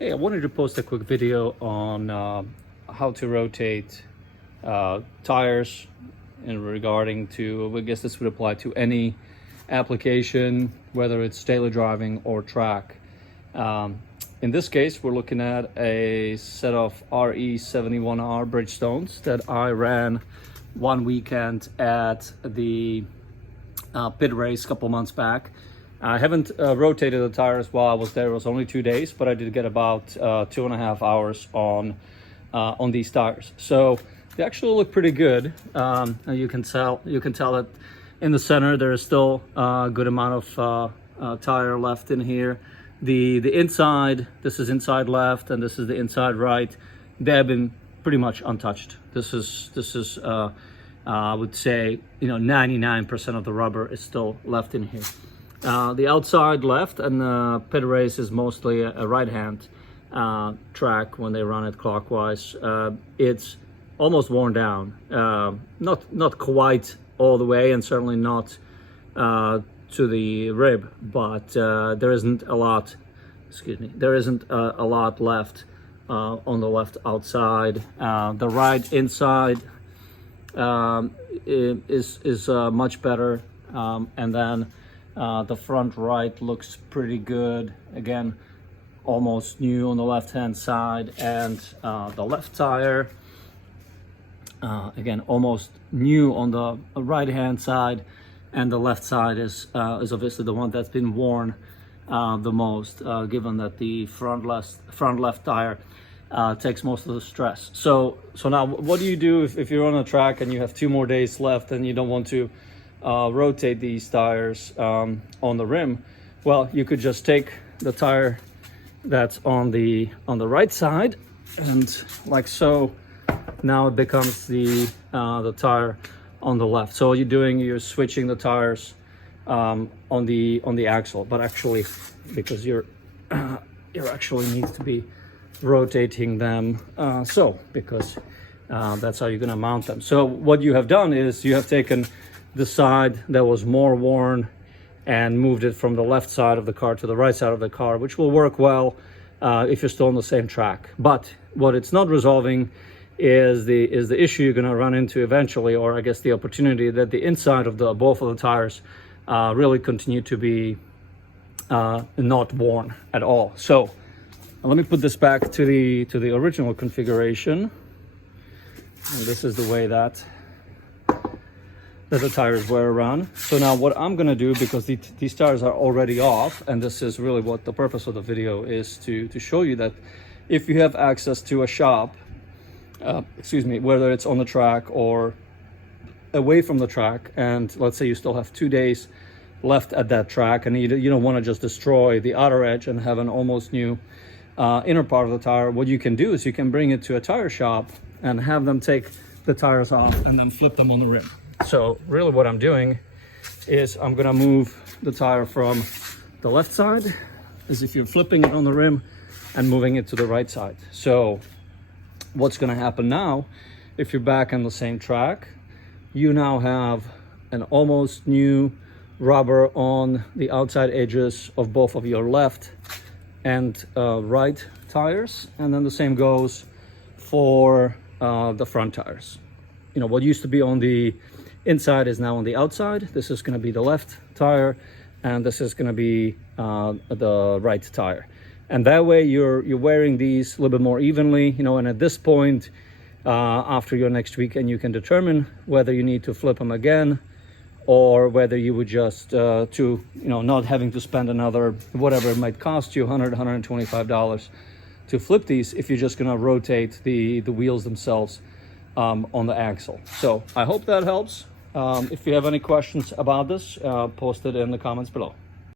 Hey, I wanted to post a quick video on how to rotate tires in regarding to, I guess this would apply to any application, whether it's daily driving or track. In this case, we're looking at a set of RE71R Bridgestones that I ran one weekend at the pit race a couple months back. I haven't rotated the tires while I was there. It was only 2 days, but I did get about 2.5 hours on these tires. So they actually look pretty good. You can tell that in the center there is still a good amount of tire left in here. The inside, this is inside left, and this is the inside right. They have been pretty much untouched. This is I would say 99% of the rubber is still left in here. The outside left and the pit race is mostly a right-hand track when they run it clockwise. It's almost worn down, not quite all the way, and certainly not to the rib, but there isn't a lot. There isn't a lot left on the left outside. The right inside is much better, and then the front right looks pretty good. Again, almost new on the left hand side, and the left tire again almost new on the right hand side, and the left side is obviously the one that's been worn the most, given that the front left tire takes most of the stress. So now what do you do if you're on a track and you have 2 more days left and you don't want to rotate these tires on the rim? Well, you could just take the tire that's on the right side, and like so, now it becomes the tire on the left. So what you're doing, you're switching the tires on the axle, but actually, because you're actually needs to be rotating them because that's how you're going to mount them. So what you have done is you have taken the side that was more worn and moved it from the left side of the car to the right side of the car, which will work well if you're still on the same track. But what it's not resolving is the issue you're going to run into eventually, or I guess the opportunity that the inside of both of the tires really continue to be not worn at all. So let me put this back to the original configuration, and this is the way that the tires were run. So now what I'm going to do, because these tires are already off, and this is really what the purpose of the video is, to show you that if you have access to a shop, whether it's on the track or away from the track, and let's say you still have 2 days left at that track, and you don't want to just destroy the outer edge and have an almost new inner part of the tire, what you can do is you can bring it to a tire shop and have them take the tires off and then flip them on the rim. So really what I'm doing is I'm going to move the tire from the left side, as if you're flipping it on the rim, and moving it to the right side. So what's going to happen now, if you're back on the same track, you now have an almost new rubber on the outside edges of both of your left and right tires, and then the same goes for the front tires. What used to be on the inside is now on the outside. This is going to be the left tire, and this is going to be the right tire. And that way you're wearing these a little bit more evenly, and at this point, after your next weekend, you can determine whether you need to flip them again, or whether you would just not having to spend another, whatever it might cost you, $125 to flip these, if you're just going to rotate the wheels themselves on the axle. So I hope that helps. If you have any questions about this, post it in the comments below.